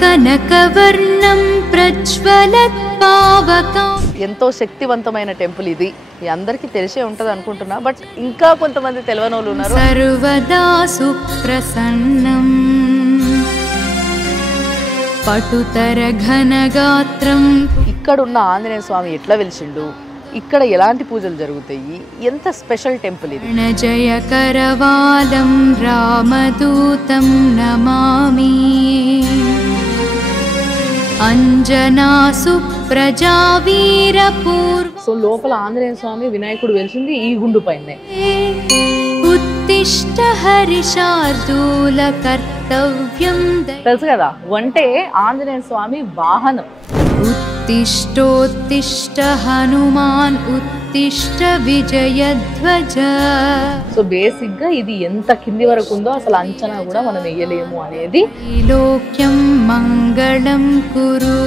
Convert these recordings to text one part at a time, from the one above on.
కనకవర్ణం ప్రజ్వలత్ పావకం. ఎంతో శక్తివంతమైన టెంపుల్ ఇది. మీ అందరికీ తెలిసే ఉంటుంది అనుకుంటున్నా, బట్ ఇంకా కొంతమంది తెలియని వాళ్ళు ఉన్నారు. సర్వదా సుప్రసన్నం పటుతర ఘనగాత్రం. ఇక్కడ ఉన్న ఆంజనేయ స్వామి ఎట్లా వెలిసిండు, ఇక్కడ ఎలాంటి పూజలు జరుగుతాయి, ఎంత స్పెషల్ టెంపుల్ ఇది. జయ కరవాలం రామదూతం నమామి. అంజనాసు ప్రజావీరపూర్వ. సో లోపల ఆంజనేయ స్వామి వినాయకుడు వెలిసింది ఈ గుండు పైన. ఉత్తిష్ట హరిశార్దూల కర్తవ్యం. తెలుసు కదా, అంటే ఆంజనేయ స్వామి వాహనం. ఉత్తిష్టోత్తిష్ట హనుమాన్ ఉత్తిష్ట విజయధ్వజ. సో బేసిక్ గా ఇది ఎంత కింది వరకు ఉందో అసలు అంచనా కూడా మనం వేయలేము అనేది. లోక్యం మంగళం కురు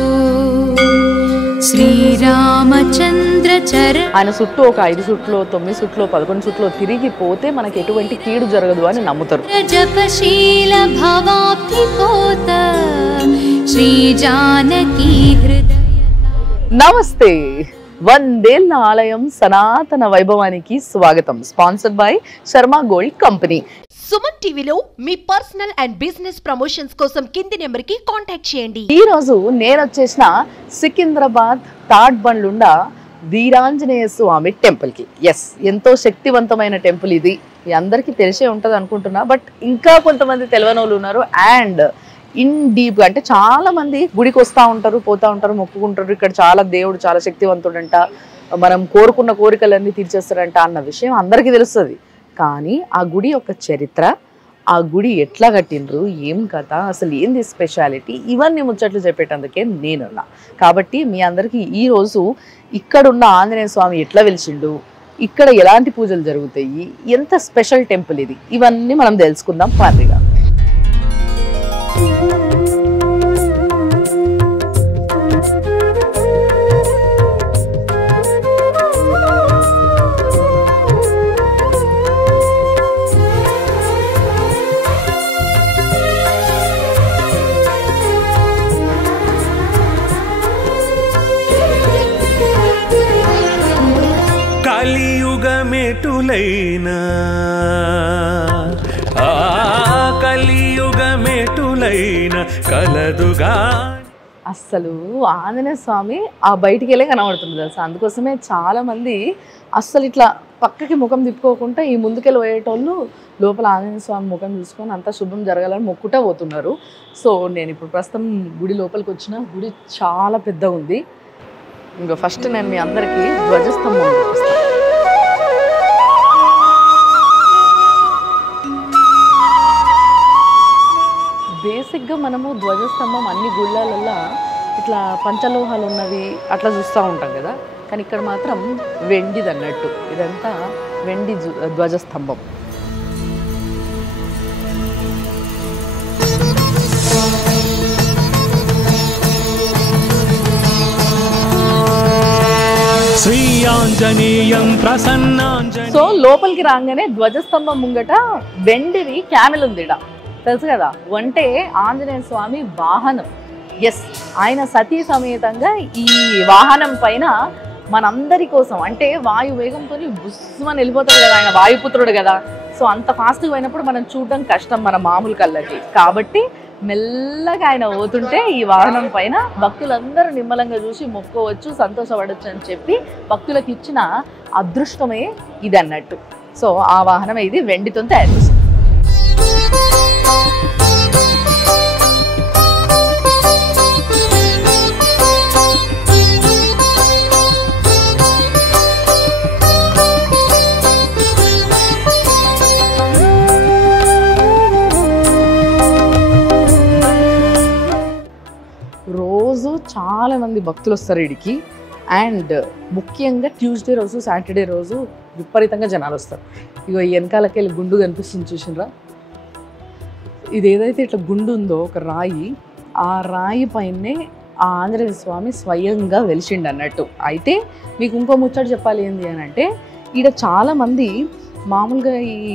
శ్రీరామచంద్ర చర. ఆయన చుట్టూ ఒక 5 చుట్లో 9 చుట్లో 11 చుట్లో తిరిగి పోతే మనకి ఎటువంటి కీడు జరగదు అని నమ్ముతారు. జపశీల భవాబ్ధిపోత శ్రీ జానకీ హృదయ. నమస్తే, వందేళ్ల ఆలయం సనాతన వైభవానికి స్వాగతం. Sponsored by Sharma gold company. Suman టీవీలో మీ పర్సనల్ అండ్ బిజినెస్ ప్రమోషన్స్ కోసం కింది నెంబర్కి కాంటాక్ట్ చేయండి. ఈ రోజు నేను వచ్చేసిన సికింద్రాబాద్ తాడ్ బండ్లుండ వీరాంజనేయ స్వామి టెంపుల్ కి. ఎస్, ఎంతో శక్తివంతమైన టెంపుల్ ఇది. మీ అందరికీ తెలిసే ఉంటుంది అనుకుంటున్నా, బట్ ఇంకా కొంతమంది తెలియని వాళ్ళు ఉన్నారు. అండ్ ఇన్ డీప్ అంటే చాలా మంది గుడికి వస్తూ ఉంటారు, పోతూ ఉంటారు, మొక్కుకుంటారు. ఇక్కడ చాలా దేవుడు చాలా శక్తివంతుడంట, మనం కోరుకున్న కోరికలన్నీ తీర్చేస్తాడంట అన్న విషయం అందరికీ తెలుస్తుంది. కానీ ఆ గుడి యొక్క చరిత్ర, ఆ గుడి ఎట్లా కట్టిండ్రు, ఏం కథ, అసలు ఏంది స్పెషాలిటీ, ఇవన్నీ ముచ్చట్లు చెప్పేటందుకే నేనున్నా. కాబట్టి మీ అందరికీ ఈరోజు ఇక్కడున్న ఆంజనేయ స్వామి ఎట్లా వెలిసిండు, ఇక్కడ ఎలాంటి పూజలు జరుగుతాయి, ఎంత స్పెషల్ టెంపుల్ ఇది, ఇవన్నీ మనం తెలుసుకుందాం పార్టీగా. కలియుగమెటులైనా కలియుగమెటులైనా కలదుగా. అస్సలు ఆంజనేయ స్వామి ఆ బయటికి వెళ్ళే కనబడుతుంది తెలుసా. అందుకోసమే చాలా మంది అస్సలు ఇట్లా పక్కకి ముఖం తిప్పుకోకుండా ఈ ముందుకెళ్ళి పోయేటోళ్ళు లోపల ఆంజనేయ స్వామి ముఖం చూసుకొని అంతా శుభం జరగాలని మొక్కుటా పోతున్నారు. సో నేను ఇప్పుడు ప్రస్తుతం గుడి లోపలికి వచ్చిన. గుడి చాలా పెద్దగా ఉంది. ఇంకా ఫస్ట్ నేను మీ అందరికీ ధ్వజస్తంభం చూపిస్తాను. బేసిక్గా మనము ధ్వజస్తంభం అన్ని గుళ్ళల్లో ఇట్లా పంచలోహాలు ఉన్నవి అట్లా చూస్తూ ఉంటాం కదా, కానీ ఇక్కడ మాత్రం వెండిది అన్నట్టు. ఇదంతా వెండి ధ్వజస్తంభం. సో లోపలికి రాగానే ధ్వజస్తంభం ముంగట వెండిది క్యామెల్ ఉంది. తెలుసు కదా, అంటే ఆంజనేయ స్వామి వాహనం. ఎస్, ఆయన సతీ సమేతంగా ఈ వాహనం పైన మనందరి కోసం, అంటే వాయు వేగంతో బుస్మని వెళ్ళిపోతాడు కదా, ఆయన వాయుపుత్రుడు కదా. సో అంత ఫాస్ట్గా పోయినప్పుడు మనం చూడడం కష్టం మన మామూలు కళ్ళకి. కాబట్టి మెల్లగా ఆయన పోతుంటే ఈ వాహనం పైన భక్తులందరూ నిమ్మలంగా చూసి మొక్కోవచ్చు, సంతోషపడవచ్చు అని చెప్పి భక్తులకు ఇచ్చిన అదృష్టమే ఇది అన్నట్టు. సో ఆ వాహనం ఇది వెండితో తయారు చేసింది. రోజు చాలా మంది భక్తులు వస్తారు ఇడికి. అండ్ ముఖ్యంగా ట్యూస్డే రోజు, సాటర్డే రోజు విపరీతంగా జనాలు వస్తారు. ఇగో ఈ వెనకాలకి వెళ్ళి గుండు కనిపిస్తుంది చూసినరా, ఇది ఏదైతే ఇట్లా గుండు ఉందో ఒక రాయి, ఆ రాయి పైనే ఆ ఆంజనేయ స్వామి స్వయంగా వెలిసిండు అన్నట్టు. అయితే మీకు ఇంకో ముచ్చట చెప్పాలి ఏంటి అని అంటే, ఈడ చాలామంది మామూలుగా ఈ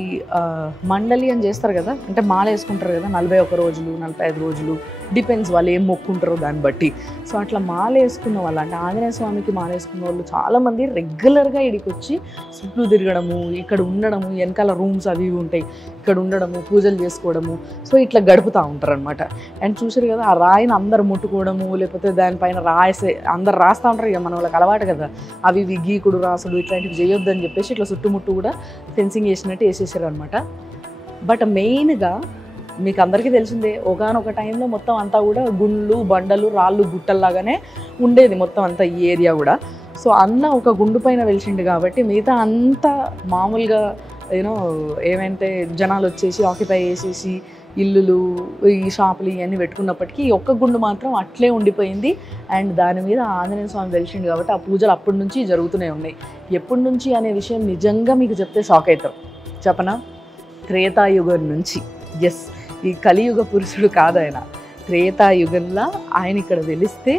మండలి అని చేస్తారు కదా, అంటే మాల వేసుకుంటారు కదా 41 రోజులు 45 రోజులు, డిపెండ్స్ వాళ్ళు ఏం మొక్కుంటారో దాన్ని బట్టి. సో అట్లా మాల వేసుకున్న వాళ్ళు, అంటే ఆంజనేయ స్వామికి మాల వేసుకున్న వాళ్ళు చాలామంది రెగ్యులర్గా ఇక్కడికి వచ్చి చుట్టూ తిరగడము, ఇక్కడ ఉండడము, వెనకాల రూమ్స్ అవి ఇవి ఉంటాయి, ఇక్కడ ఉండడము, పూజలు చేసుకోవడము, సో ఇట్లా గడుపుతూ ఉంటారు అనమాట. అండ్ చూసారు కదా ఆ రాయిని అందరు ముట్టుకోవడము, లేకపోతే దానిపైన అందరు రాస్తూ ఉంటారు ఇక మన వాళ్ళకి అలవాటు కదా, అవి ఇవి గీకుడు రాసుడు ఇట్లాంటివి చేయొద్దని చెప్పేసి ఇట్లా చుట్టుముట్టు కూడా ఫెన్సింగ్ వేసినట్టు వేసేసారు అనమాట. బట్ మెయిన్గా మీకు అందరికీ తెలిసిందే, ఒకనొక టైంలో మొత్తం అంతా కూడా గుండ్లు బండలు రాళ్ళు గుట్టల్లాగానే ఉండేది మొత్తం అంతా ఈ ఏరియా కూడా. సో అన్న ఒక గుండు పైన వెలిసిండు కాబట్టి మిగతా అంతా మామూలుగా ఏమంటే జనాలు వచ్చేసి ఆక్యుపై చేసేసి ఇల్లులు ఈ షాపులు ఇవన్నీ పెట్టుకున్నప్పటికీ ఈ ఒక్క గుండు మాత్రం అట్లే ఉండిపోయింది. అండ్ దాని మీద ఆంజనేయ స్వామి వెలిసిండు కాబట్టి ఆ పూజలు అప్పటి నుంచి జరుగుతూనే ఉన్నాయి. ఎప్పటి నుంచి అనే విషయం నిజంగా మీకు చెప్తే షాక్ అవుతాం. చెప్పనా? త్రేతాయుగం నుంచి. ఎస్, ఈ కలియుగ పురుషుడు కాదు ఆయన, త్రేతాయుగంలో ఆయన ఇక్కడ వెలిస్తే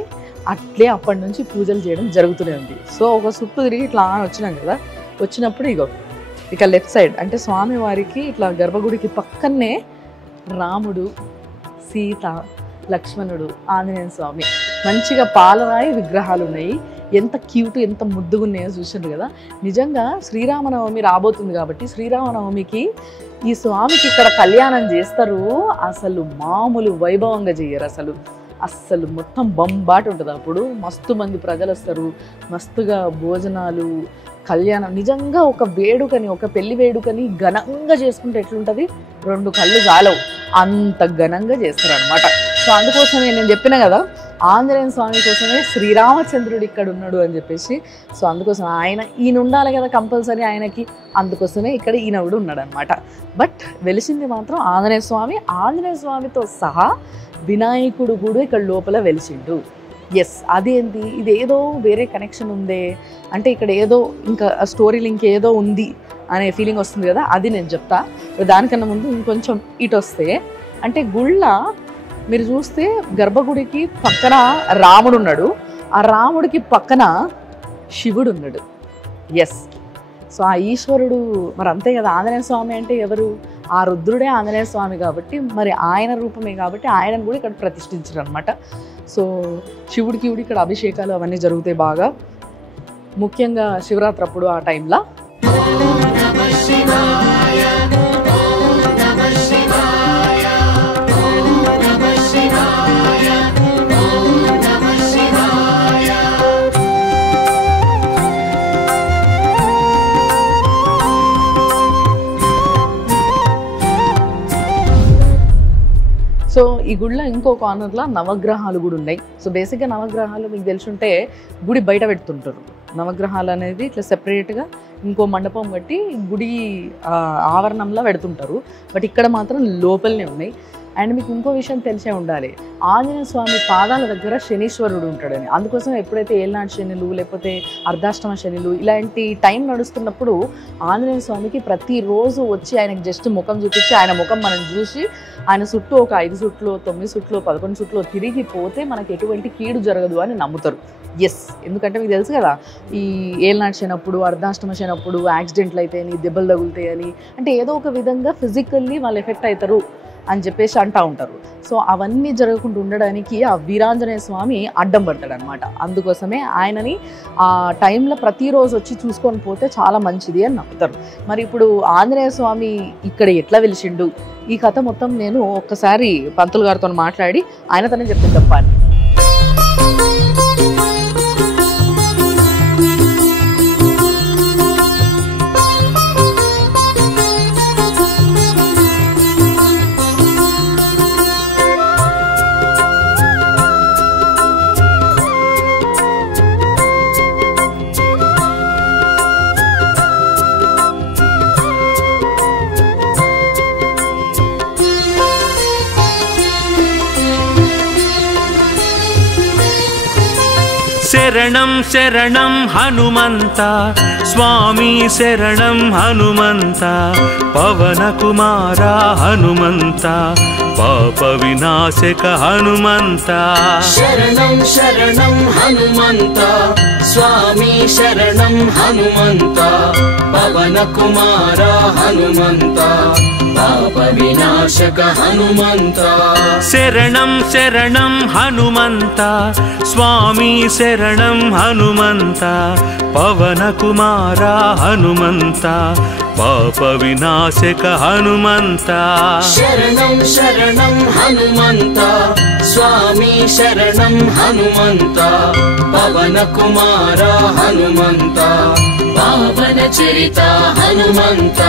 అట్లే అప్పటి నుంచి పూజలు చేయడం జరుగుతూనే ఉంది. సో ఒక చుట్టూ తిరిగి ఇట్లా వచ్చినాం కదా, వచ్చినప్పుడు ఇక లెఫ్ట్ సైడ్ అంటే స్వామివారికి ఇట్లా గర్భగుడికి పక్కనే రాముడు, సీత, లక్ష్మణుడు, ఆంజనేయ స్వామి మంచిగా పాలరాయి విగ్రహాలు ఉన్నాయి. ఎంత క్యూట్, ఎంత ముద్దుగా ఉన్నాయో చూసారు కదా. నిజంగా శ్రీరామనవమి రాబోతుంది కాబట్టి శ్రీరామనవమికి ఈ స్వామికి ఇక్కడ కళ్యాణం చేస్తారు. అసలు మామూలు వైభవంగా చేయరు, అస్సలు మొత్తం బంబాటు ఉంటుంది. అప్పుడు మస్తు మంది ప్రజలు వస్తారు, మస్తుగా భోజనాలు, కళ్యాణం. నిజంగా ఒక వేడుకని, ఒక పెళ్లి వేడుకని ఘనంగా చేసుకుంటే ఎట్లుంటుంది, 2 కళ్ళు చాలవు అంత ఘనంగా చేస్తారు అనమాట. సో అందుకోసమే నేను చెప్పిన కదా, ఆంజనేయ స్వామి కోసమే శ్రీరామచంద్రుడు ఇక్కడ ఉన్నాడు అని చెప్పేసి. సో అందుకోసం ఈయన ఉండాలి కదా కంపల్సరీ ఆయనకి, అందుకోసమే ఇక్కడ ఈయన కూడా ఉన్నాడు అనమాట. బట్ వెలిసింది మాత్రం ఆంజనేయ స్వామి. ఆంజనేయ స్వామితో సహా వినాయకుడు కూడా ఇక్కడ లోపల వెలిసిండు. ఎస్, అదేంటి, ఇదేదో వేరే కనెక్షన్ ఉందే అంటే ఇక్కడ ఏదో ఇంకా స్టోరీ లింక్ ఏదో ఉంది అనే ఫీలింగ్ వస్తుంది కదా, అది నేను చెప్తా. దానికన్నా ముందు ఇంకొంచెం ఇటు వస్తే, అంటే గుళ్ళ మీరు చూస్తే గర్భగుడికి పక్కన రాముడు ఉన్నాడు, ఆ రాముడికి పక్కన శివుడు ఉన్నాడు. ఎస్, సో ఆ ఈశ్వరుడు మరి అంతే కదా. ఆంజనేయ స్వామి అంటే ఎవరు? ఆ రుద్రుడే ఆంజనేయ స్వామి కాబట్టి మరి ఆయన రూపమే కాబట్టి ఆయనను కూడా ఇక్కడ ప్రతిష్ఠించారు అనమాట. సో శివుడికి ఇక్కడ అభిషేకాలు అవన్నీ జరుగుతాయి బాగా, ముఖ్యంగా శివరాత్రి అప్పుడు ఆ టైంలో. సో ఈ గుడిలో ఇంకో కార్నర్లో నవగ్రహాలు కూడా ఉన్నాయి. సో బేసిక్గా నవగ్రహాలు మీకు తెలుసుంటే గుడి బయట పెడుతుంటారు. నవగ్రహాలు అనేది ఇట్లా సెపరేట్గా ఇంకో మండపం కట్టి గుడి ఆవరణంలో పెడుతుంటారు. బట్ ఇక్కడ మాత్రం లోపలనే ఉన్నాయి. అండ్ మీకు ఇంకో విషయం తెలిసే ఉండాలి, ఆంజనేయ స్వామి పాదాల దగ్గర శనీశ్వరుడు ఉంటాడని. అందుకోసం ఎప్పుడైతే ఏళ్ళనాటి శనులు లేకపోతే అర్ధాష్టమ శనులు ఇలాంటి టైం నడుస్తున్నప్పుడు ఆంజనేయ స్వామికి ప్రతిరోజు వచ్చి ఆయనకి జస్ట్ ముఖం చూపించి ఆయన ముఖం మనం చూసి ఆయన చుట్టూ ఒక 5 చుట్లు 9 చుట్లు 11 చుట్లు తిరిగిపోతే మనకి ఎటువంటి కీడు జరగదు అని నమ్ముతారు. ఎస్, ఎందుకంటే మీకు తెలుసు కదా, ఈ ఏళ్ళనాటి శనప్పుడు అర్ధాష్టమ శనప్పుడు యాక్సిడెంట్లు అయితాయని, దెబ్బలు తగులుతాయని, అంటే ఏదో ఒక విధంగా ఫిజికల్లీ వాళ్ళు ఎఫెక్ట్ అవుతారు అని చెప్పేసి అంటూ ఉంటారు. సో అవన్నీ జరగకుండా ఉండడానికి ఆ వీరాంజనేయ స్వామి అడ్డం పడతాడు అనమాట. అందుకోసమే ఆయనని ఆ టైంలో ప్రతిరోజు వచ్చి చూసుకొని పోతే చాలా మంచిది అని నమ్ముతారు. మరి ఇప్పుడు ఆంజనేయ స్వామి ఇక్కడ ఎట్లా వెలిసిండు, ఈ కథ మొత్తం నేను ఒక్కసారి పంతులు గారితో మాట్లాడి ఆయనతోనే చెప్తే తప్పని. శరణం శరణం హనుమంత స్వామి శరణం హనుమంత పవన కుమార హనుమంత పాప వినాశక హనుమంత శరణం శరణం హనుమంత స్వామి శరణం హనుమంత పవన కుమార హనుమంత పాప వినాశక హనుమంత శరణం శరణం హనుమంత స్వామి శరణం హనుమంత పవన కుమార హనుమంత పాప వినాశక హనుమంత శరణం శరణం హనుమంత స్వామి శరణం హనుమంత పవన కుమార హనుమంత పావన చరిత హనుమంత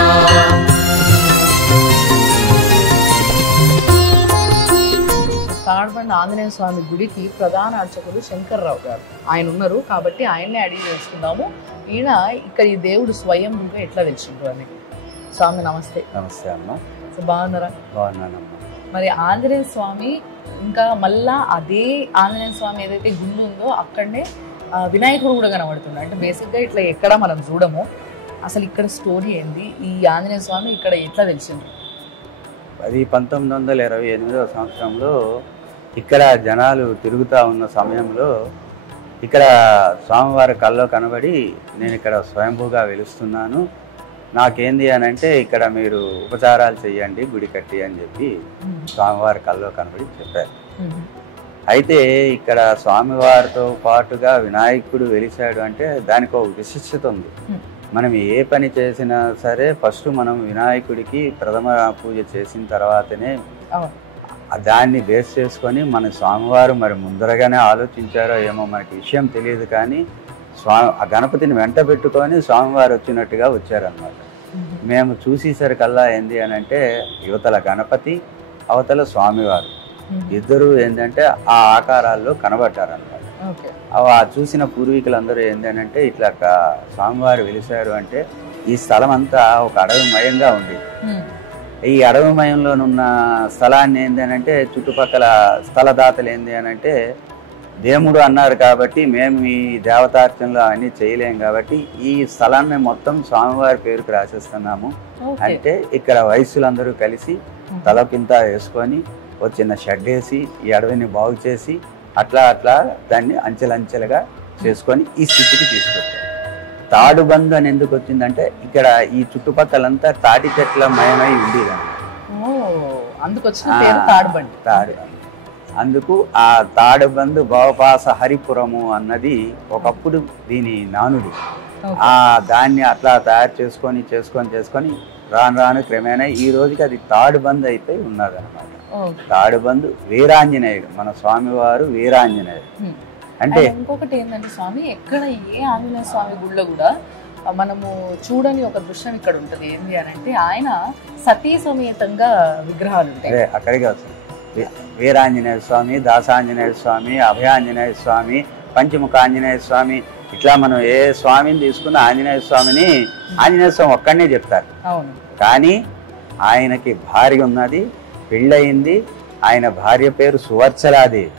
తాడ్బండ్ ఆంజనేయ స్వామి గుడికి ప్రధాన అర్చకులు శంకర్రావు గారు ఆయన ఉన్నారు కాబట్టి ఆయన్నే అడిగి తెలుసుకుందాము. ఈయన ఇక్కడ ఈ దేవుడు స్వయంగా ఎట్లా వెలిసిండ్రు అని. స్వామి నమస్తే. నమస్తే అమ్మ. సో బాగున్నారా? బాగున్నానమ్మా. మరి ఆంజనేయ స్వామి ఇంకా మళ్ళా అదే ఆంజనేయ స్వామి ఏదైతే గుండు ఉందో అక్కడనే వినాయకుడు కూడా కనబడుతుంది. అంటే బేసిక్గా ఇట్లా ఎక్కడ మనం చూడము. అసలు ఇక్కడ స్టోరీ ఏంది, ఈ ఆంజనేయ స్వామి ఇక్కడ ఎట్లా వెలిసిండ్రు? అది 1928వ సంవత్సరంలో ఇక్కడ జనాలు తిరుగుతూ ఉన్న సమయంలో ఇక్కడ స్వామివారి కల్లో కనబడి నేను ఇక్కడ స్వయంభూగా వెలుస్తున్నాను, నాకేంది అని అంటే ఇక్కడ మీరు ఉపచారాలు చెయ్యండి గుడి కట్టి అని చెప్పి స్వామివారి కల్లో కనబడి చెప్పారు. అయితే ఇక్కడ స్వామివారితో పాటుగా వినాయకుడు వెలిశాడు అంటే దానికి ఒక విశిష్టత ఉంది. మనం ఏ పని చేసినా సరే ఫస్ట్ మనం వినాయకుడికి ప్రథమ పూజ చేసిన తర్వాతనే దాన్ని బేస్ చేసుకొని మన స్వామివారు మరి ముందరగానే ఆలోచించారో ఏమో మనకి విషయం తెలియదు, కానీ ఆ గణపతిని వెంట పెట్టుకొని స్వామివారు వచ్చినట్టుగా వచ్చారనమాట. మేము చూసేసరికల్లా ఏంది అని అంటే యువతల గణపతి అవతల స్వామివారు ఇద్దరు ఏంటంటే ఆ ఆకారాల్లో కనబడ్డారనమాట. ఆ చూసిన పూర్వీకులందరూ ఏంటంటే ఇట్లా స్వామివారు వెలిశారు అంటే ఈ స్థలం అంతా ఒక అడవిమయంగా ఉంది. ఈ అడవిమయంలోనున్న స్థలాన్ని ఏంటంటే చుట్టుపక్కల స్థలదాతలు ఏంది అని అంటే దేవుడు అన్నారు కాబట్టి మేము ఈ దేవతార్చనలు అవన్నీ చేయలేం కాబట్టి ఈ స్థలాన్ని మొత్తం స్వామివారి పేరుకు రాసేస్తున్నాము అంటే ఇక్కడ వయస్సులందరూ కలిసి తలకింత వేసుకొని ఒక చిన్న షెడ్ వేసి ఈ అడవిని బాగు చేసి అట్లా అట్లా దాన్ని అంచెలంచెలుగా చేసుకొని ఈ స్థితికి తీసుకొచ్చారు. తాడుబందు అని ఎందుకు వచ్చిందంటే ఇక్కడ ఈ చుట్టుపక్కలంతా తాటి చెట్ల మయమై ఉండేది. అందుకు ఆ తాడుబందు భవపాస హరిపురము అన్నది ఒకప్పుడు దీని నానుడి. దాన్ని అట్లా తయారు చేసుకొని రాను రాను క్రమేణా ఈ రోజుకి అది తాడుబందు అయిపోయి ఉన్నది అనమాట. తాడుబందు వీరాంజనేయుడు, మన స్వామివారు వీరాంజనేయుడు. అంటే ఇంకొకటి ఏంటంటే స్వామి ఎక్కడ ఏ ఆంజనేయ స్వామి గుడిలో కూడా మనము చూడని ఒక దృశ్యం ఇక్కడ ఉంటది. ఏంటి అని అంటే ఆయన సతీ సమేతంగా విగ్రహాలు ఉంటాయి. అక్కడికి వస్తుంది వీరాంజనేయ స్వామి, దాసాంజనేయ స్వామి, అభయాంజనేయ స్వామి, పంచముఖ ఆంజనేయ స్వామి, ఇట్లా మనం ఏ స్వామిని తీసుకున్న ఆంజనేయ స్వామిని ఆంజనేయ స్వామి ఒక్కడనే చెప్తారు. కానీ ఆయనకి భార్య ఉన్నది, పెళ్ళయింది. ఆయన భార్య పేరు సువర్చలాదేవి.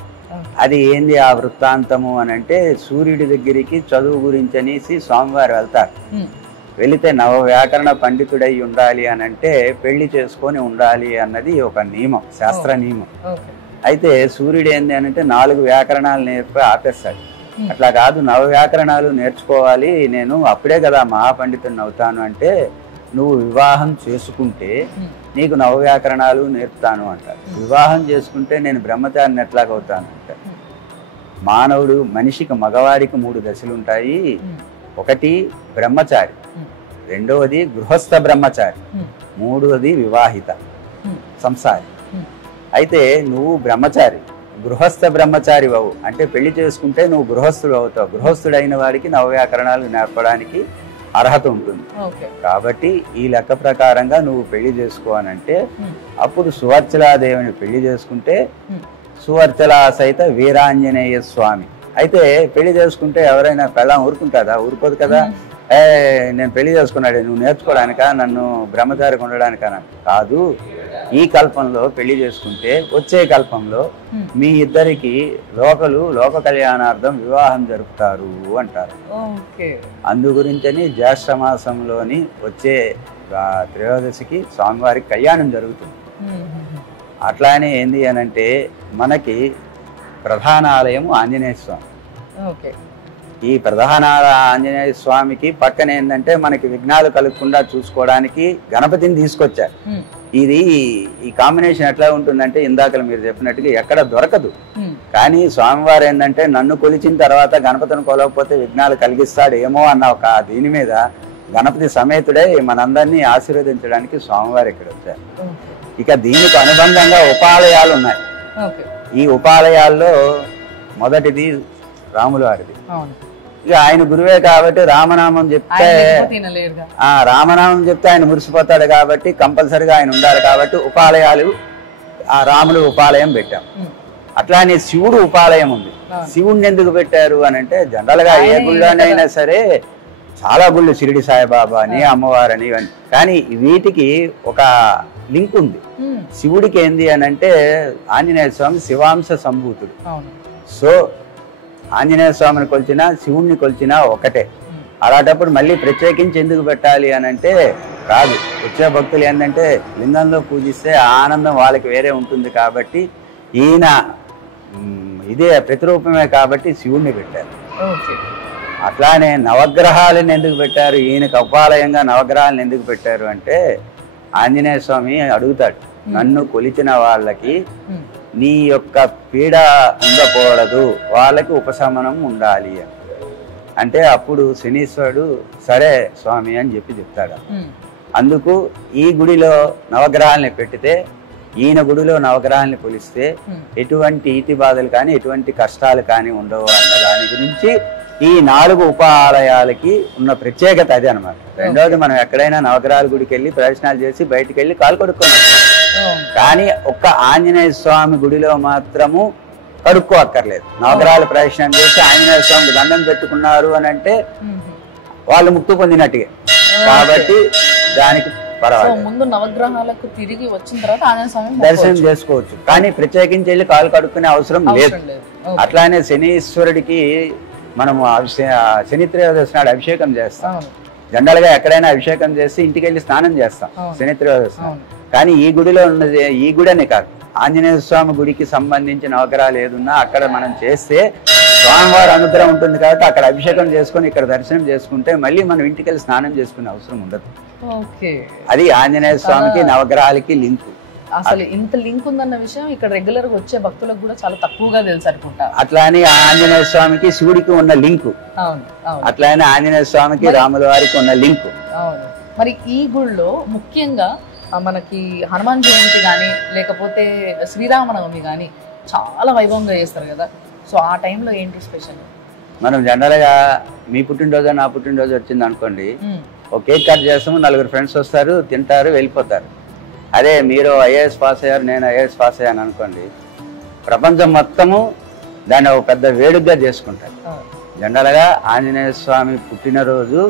అది ఏంది ఆ వృత్తాంతము అని అంటే సూర్యుడి దగ్గరికి చదువు గురించి అనేసి స్వామివారు వెళ్తారు. వెళితే నవ వ్యాకరణ పండితుడై ఉండాలి అని అంటే పెళ్లి చేసుకొని ఉండాలి అన్నది ఒక నియమం, శాస్త్ర నియమం. అయితే సూర్యుడు ఏంది అని అంటే 4 వ్యాకరణాలు నేర్పి ఆపేస్తాడు. అట్లా కాదు, నవ వ్యాకరణాలు నేర్చుకోవాలి, నేను అప్పుడే కదా మహాపండితుడిని అవుతాను అంటే నువ్వు వివాహం చేసుకుంటే నీకు నవ వ్యాకరణాలు నేర్పుతాను అంటారు. వివాహం చేసుకుంటే నేను బ్రహ్మచారిని ఎట్లాగవుతాను అంటారు. మానవుడు మనిషికి మగవాడికి 3 దశలు ఉంటాయి. ఒకటి బ్రహ్మచారి, రెండవది గృహస్థ బ్రహ్మచారి, మూడవది వివాహిత సంసారి. అయితే నువ్వు బ్రహ్మచారి, గృహస్థ బ్రహ్మచారి అవు అంటే పెళ్లి చేసుకుంటే నువ్వు గృహస్థుడు అవుతావు. గృహస్థుడైన వాడికి నవ వ్యాకరణాలు నేర్పడానికి అర్హత ఉంటుంది. కాబట్టి ఈ లెక్క ప్రకారంగా నువ్వు పెళ్లి చేసుకోవాలంటే అప్పుడు సువర్చలాదేవిని పెళ్లి చేసుకుంటే సువర్చలా సహిత వీరాంజనేయ స్వామి. అయితే పెళ్లి చేసుకుంటే ఎవరైనా పెళ్ళం ఊరుకుంటుందా? ఊరుకోదు కదా. నేను పెళ్లి చేసుకున్నాడు, నువ్వు నేర్చుకోవడానికా, నన్ను బ్రహ్మచారికి ఉండడానికా? కాదు, ఈ కల్పంలో పెళ్లి చేసుకుంటే వచ్చే కల్పంలో మీ ఇద్దరికి లోక కళ్యాణార్థం వివాహం జరుపుతారు అంటారు. అందు గురించని జ్యేష్ఠ మాసంలోని వచ్చే త్రయోదశికి స్వామివారికి కళ్యాణం జరుగుతుంది. అట్లానే ఏంది అనంటే మనకి ప్రధాన ఆలయం ఆంజనేయ స్వామి. ఈ ప్రధాన ఆంజనేయ స్వామికి పక్కన ఏంటంటే మనకి విఘ్నాలు కలగకుండా చూసుకోవడానికి గణపతిని తీసుకొచ్చారు. ఇది ఈ కాంబినేషన్ ఎట్లా ఉంటుందంటే ఇందాక మీరు చెప్పినట్టుగా ఎక్కడ దొరకదు. కానీ స్వామివారు ఏంటంటే నన్ను కొలిచిన తర్వాత గణపతిని కొలవకపోతే విఘ్నాలు కలిగిస్తాడు ఏమో అన్న ఒక దీని మీద గణపతి సమేతుడే మనందరినీ ఆశీర్వదించడానికి స్వామివారు ఇక్కడ వచ్చారు. ఇక దీనికి అనుబంధంగా ఉపాలయాలు ఉన్నాయి. ఈ ఉపాలయాల్లో మొదటిది రాముల వారిది. ఇక ఆయన గురువే కాబట్టి రామనామం చెప్తే రామనామం చెప్తే ఆయన మురిసిపోతాడు కాబట్టి కంపల్సరిగా ఆయన ఉండాలి కాబట్టి ఉపాలయాలు ఆ రాములు ఉపాలయం పెట్టాం. అట్లానే శివుడు ఉపాలయం ఉంది. శివుడిని ఎందుకు పెట్టారు అని అంటే జనరల్ గా ఏ గుళ్ళోనైనా సరే చాలా గుళ్ళు షిరిడి సాయిబాబా అని అమ్మవారని ఇవన్నీ, కానీ వీటికి ఒక లింక్ ఉంది. శివుడికి ఏంది అని అంటే ఆంజనేయ స్వామి శివాంశ సంభూతుడు. సో ఆంజనేయ స్వామిని కొలిచినా శివుణ్ణి కొలిచినా ఒకటే. అలాంటప్పుడు మళ్ళీ ప్రత్యేకించి ఎందుకు పెట్టాలి అని అంటే కాదు, వచ్చే భక్తులు ఏంటంటే లింగంలో పూజిస్తే ఆనందం వాళ్ళకి వేరే ఉంటుంది కాబట్టి ఈయన ఇదే ప్రతిరూపమే కాబట్టి శివుణ్ణి పెట్టారు. అట్లానే నవగ్రహాలను ఎందుకు పెట్టారు, ఈయనకు ఉపాలయంగా నవగ్రహాలను ఎందుకు పెట్టారు అంటే ఆంజనేయ స్వామి అడుగుతాడు, నన్ను కొలిచిన వాళ్ళకి నీ యొక్క పీడ ఉండకూడదు, వాళ్ళకి ఉపశమనం ఉండాలి అంటే అప్పుడు శనీశ్వరుడు సరే స్వామి అని చెప్తాడు. అందుకు ఈ గుడిలో నవగ్రహాలని పెట్టితే ఈయన గుడిలో నవగ్రహాలని కొలిస్తే ఎటువంటి ఈతి బాధలు కానీ ఎటువంటి కష్టాలు కానీ ఉండవు అన్న దాని గురించి ఈ 4 ఉపాలయాలకి ఉన్న ప్రత్యేకత అదే అనమాట. రెండోది మనం ఎక్కడైనా నవగ్రహాల గుడికి వెళ్ళి ప్రదర్శనలు చేసి బయటికి వెళ్ళి కాలు కడుక్కొని కానీ ఒక్క ఆంజనేయ స్వామి గుడిలో మాత్రము కడుక్కో అక్కర్లేదు. నవగ్రహాలు ప్రదర్శనం చేసి ఆంజనేయ స్వామికి దండం పెట్టుకున్నారు అని అంటే వాళ్ళు ముక్తి పొందినట్టుగా కాబట్టి దానికి ముందు నవగ్రహాలకు తిరిగి వచ్చిన తర్వాత ఆంజనేయ స్వామి దర్శనం చేసుకోవచ్చు, కానీ ప్రత్యేకించి వెళ్ళి కాలు కడుక్కునే అవసరం లేదు. అట్లానే శనీశ్వరుడికి మనము శని త్రయోదశి నాడు అభిషేకం చేస్తాం. జనరల్ గా ఎక్కడైనా అభిషేకం చేసి ఇంటికి వెళ్ళి స్నానం చేస్తాం శని త్రయోదశి. కానీ ఈ గుడిలో ఉన్నది ఈ గుడనే కాదు, ఆంజనేయ స్వామి గుడికి సంబంధించిన నవగ్రహాలు ఏదున్నా అక్కడ మనం చేస్తే స్వామివారి అనుగ్రహం ఉంటుంది కాబట్టి అక్కడ అభిషేకం చేసుకుని ఇక్కడ దర్శనం చేసుకుంటే మళ్ళీ మనం ఇంటికి వెళ్ళి స్నానం చేసుకునే అవసరం ఉండదు. అది ఆంజనేయ స్వామికి నవగ్రహాలకి లింక్. అసలు ఇంత లింక్ ఉందన్న విషయం ఇక్కడ రెగ్యులర్ గా వచ్చే భక్తులకు కూడా చాలా తక్కువగా తెలుసు అనుకుంటా. అట్లానే ఆంజనేయ స్వామికి శివుడికి ఉన్న లింకు, అట్లానే ఆంజనేయ స్వామికి రాముల వారికి ఉన్న లింకు. మరి ఈ గుళ్ళో ముఖ్యంగా మనకి హనుమాన్ జయంతి కానీ లేకపోతే శ్రీరామనవమి కానీ చాలా వైభవంగా చేస్తారు కదా, సో ఆ టైంలో ఏంటి స్పెషల్? మనం జనరల్ గా మీ పుట్టినరోజు నా పుట్టినరోజు వచ్చింది అనుకోండి, ఒక కేక్ కట్ చేస్తాము, 4 ఫ్రెండ్స్ వస్తారు, తింటారు, వెళ్ళిపోతారు. అదే మీరు ఐఏఎస్ పాస్ అయ్యారు, నేను ఐఏఎస్ పాస్ అయ్యాను అనుకోండి, ప్రపంచం మొత్తము దాన్ని ఒక పెద్ద వేడుకగా చేసుకుంటారు. జనరల్గా ఆంజనేయ స్వామి పుట్టినరోజు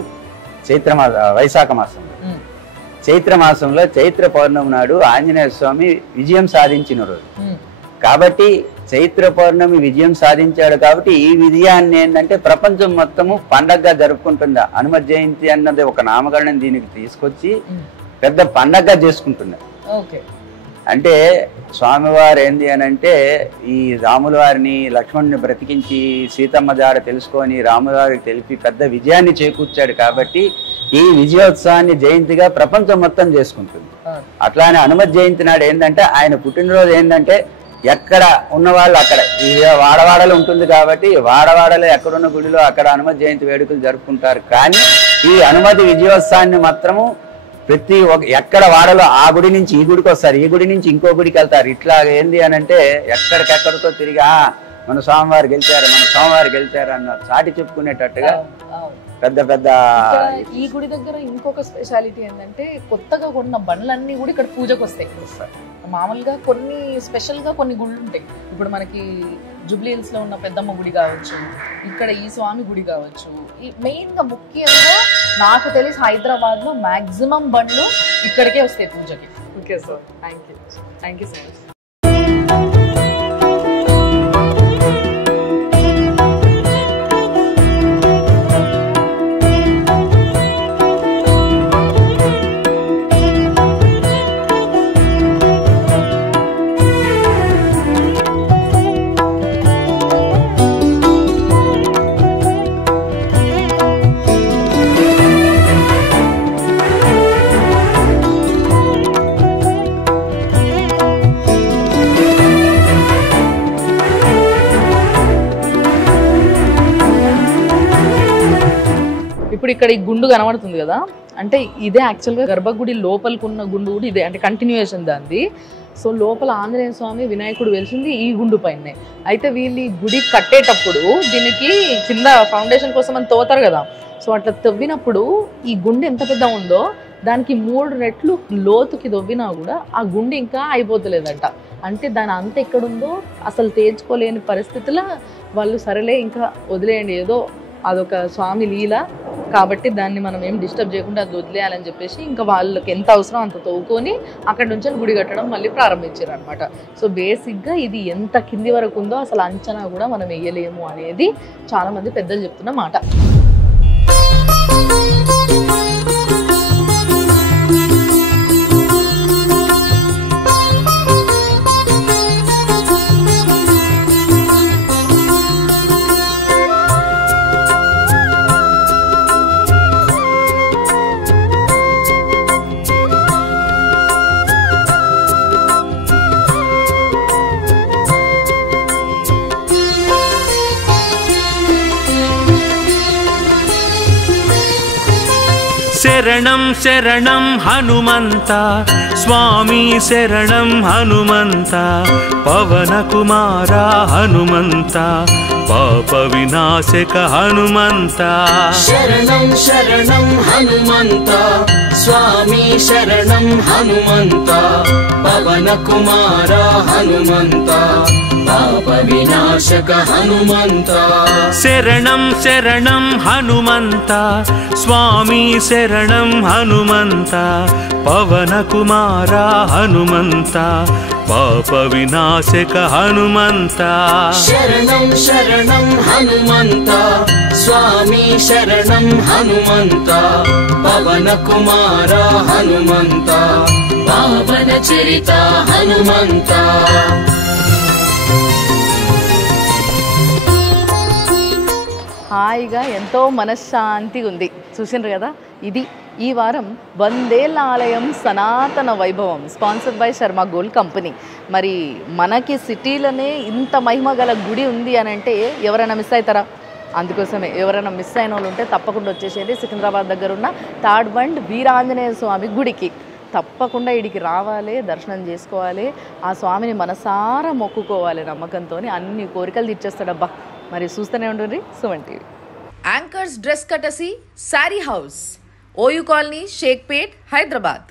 వైశాఖ మాసంలో, చైత్ర మాసంలో చైత్ర పౌర్ణమి నాడు ఆంజనేయ స్వామి విజయం సాధించిన రోజు కాబట్టి చైత్ర పౌర్ణమి విజయం సాధించాడు కాబట్టి ఈ విజయాన్ని ఏంటంటే ప్రపంచం మొత్తము పండగగా జరుపుకుంటుంది. హనుమత్ జయంతి అన్నది ఒక నామకరణం దీనికి తీసుకొచ్చి పెద్ద పండగగా చేసుకుంటున్నారు. అంటే స్వామివారు ఏంది అని అంటే ఈ రాముల వారిని లక్ష్మణుని బ్రతికించి సీతమ్మ జాడ తెలుసుకొని రాముల వారికి తెలిపి పెద్ద విజయాన్ని చేకూర్చాడు కాబట్టి ఈ విజయోత్సవాన్ని జయంతిగా ప్రపంచం మొత్తం చేసుకుంటుంది. అట్లానే హనుమత్ జయంతి నాడు ఏంటంటే ఆయన పుట్టినరోజు ఏంటంటే ఎక్కడ ఉన్న వాళ్ళు అక్కడ ఈ వాడవాడలు ఉంటుంది కాబట్టి వాడవాడలో ఎక్కడున్న గుడిలో అక్కడ హనుమత్ జయంతి వేడుకలు జరుపుకుంటారు. కానీ ఈ హనుమతి విజయోత్సవాన్ని మాత్రము ప్రతి ఎక్కడ వాడలో ఆ గుడి నుంచి ఈ గుడికి వస్తారు, ఈ గుడి నుంచి ఇంకో గుడికి వెళ్తారు. ఇట్లా ఏంది అని అంటే ఎక్కడికెక్కడికో తిరిగి మన స్వామివారు గెలిచారు, మన స్వామివారు గెలిచారు అన్న చాటి చెప్పుకునేటట్టుగా పెద్ద పెద్ద. ఈ గుడి దగ్గర ఇంకొక స్పెషాలిటీ ఏంటంటే కొత్తగా కొన్న బండ్లన్నీ కూడా ఇక్కడ పూజకు వస్తాయి. మామూలుగా కొన్ని స్పెషల్ గా కొన్ని గుళ్ళు ఉంటాయి. ఇప్పుడు మనకి జూబ్లీ హిల్స్ లో ఉన్న పెద్దమ్మ గుడి కావచ్చు, ఇక్కడ ఈ స్వామి గుడి కావచ్చు. ఈ మెయిన్ గా ముఖ్యంగా నాకు తెలిసి హైదరాబాద్ లో మాక్సిమం బండ్లు ఇక్కడికే వస్తాయి పూజకి. Okay sir, thank you so much. ఇప్పుడు ఇక్కడ ఈ గుండు కనబడుతుంది కదా, అంటే ఇదే యాక్చువల్గా గర్భగుడి లోపలికున్న గుండు కూడా ఇదే, అంటే కంటిన్యూయేషన్ దాన్ని. సో లోపల ఆంజనేయ స్వామి వినాయకుడు వెలిసింది ఈ గుండు పైనే. అయితే వీళ్ళు ఈ గుడి కట్టేటప్పుడు దీనికి కింద ఫౌండేషన్ కోసం అని తోతారు కదా, సో అట్లా తవ్వినప్పుడు ఈ గుండె ఎంత పెద్ద ఉందో దానికి 3 రెట్లు లోతుకి తవ్వినా కూడా ఆ గుండె ఇంకా అయిపోతలేదంట. అంటే దాని అంత ఎక్కడుందో అసలు తేల్చుకోలేని పరిస్థితుల్లో వాళ్ళు సరేలే ఇంకా వదిలేయండి, ఏదో అదొక స్వామి లీల కాబట్టి దాన్ని మనం ఏం డిస్టర్బ్ చేయకుండా అది వదిలేయాలని చెప్పేసి ఇంకా వాళ్ళకి ఎంత అవసరం అంత తవ్వుకొని అక్కడ నుంచి గుడి కట్టడం మళ్ళీ ప్రారంభించారు అనమాట. సో బేసిక్గా ఇది ఎంత కింది వరకు ఉందో అసలు అంచనా కూడా మనం వేయలేము అనేది చాలామంది పెద్దలు చెప్తున్న మాట. శరణం శరణం హనుమంత స్వామి శరణం హనుమంత పవన కుమార హనుమంత పాప వినాశక హనుమంత. శరణం శరణం హనుమంత స్వామి శరణం హనుమంత పవన కుమార హనుమంత పాప వినాశక హనుమంత. శరణం శరణం హనుమంత స్వామి శరణం హనుమంత పవన కుమార హనుమంత పాప వినాశక హనుమంత. శరణం శరణం హనుమంత స్వామి శరణం హనుమంత పవన కుమార హనుమంత పావన చరిత హనుమంత. హాయిగా ఎంతో మనశ్శాంతిగా ఉంది. చూసిండ్రు కదా, ఇది ఈ వారం 100 ఏళ్ల ఆలయం సనాతన వైభవం sponsored by Sharma gold company. మరి మనకి సిటీలోనే ఇంత మహిమ గల గుడి ఉంది అని అంటే ఎవరైనా మిస్ అవుతారా? అందుకోసమే ఎవరైనా మిస్ అయిన వాళ్ళు ఉంటే తప్పకుండా వచ్చేసేది సికింద్రాబాద్ దగ్గర ఉన్న థర్డ్ బండ్ వీరాంజనేయ స్వామి గుడికి. తప్పకుండా ఇడికి రావాలి, దర్శనం చేసుకోవాలి, ఆ స్వామిని మనసారా మొక్కుకోవాలి. నమ్మకంతో అన్ని కోరికలు తీర్చేస్తాడబ్బా. మరి చూస్తూనే ఉండండి సుమన్ టీవీ. యాంకర్స్ డ్రెస్ కటసి sari house, OU colony, Shaikpet, Hyderabad.